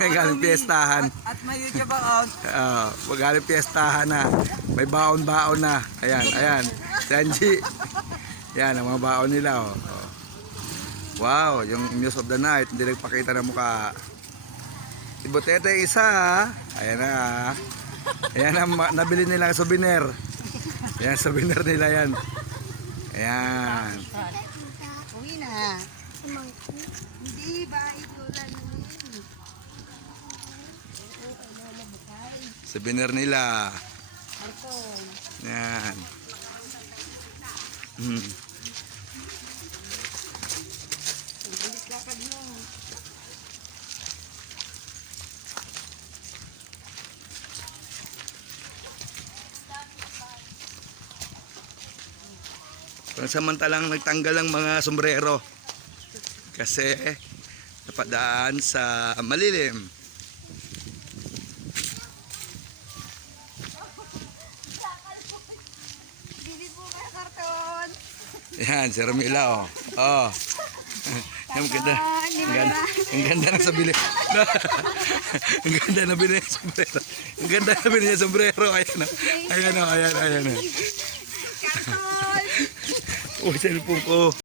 Galing piyestahan. At may YouTube account. Galing piyestahan na. May baon-baon na. Ayan, ayan. Sanji. Yan, ang mga baon nila. Oh. Wow, yung news of the night. Hindi nagpakita ng mukha. Si Butete isa. Ayan na. Ayan ang nabili nilang souvenir. Ayan, souvenir nila yan. Ayan. Uwi na. Hindi ba ito lang yun? Souvenir nila. Marcon. Ayan. Bilis lakad mo. Samantalang nagtanggal ang mga sombrero kasi napadaan sa malilim. Bili po kayo karton. Yan, si Ramila, oh. Ang ganda. Ang ganda na sa bili. Ang ganda na bili ng sombrero. Ang ganda na bili ng sombrero. Ayan, ayan, ayan, ayan. Karton! Oh, cellphone ko.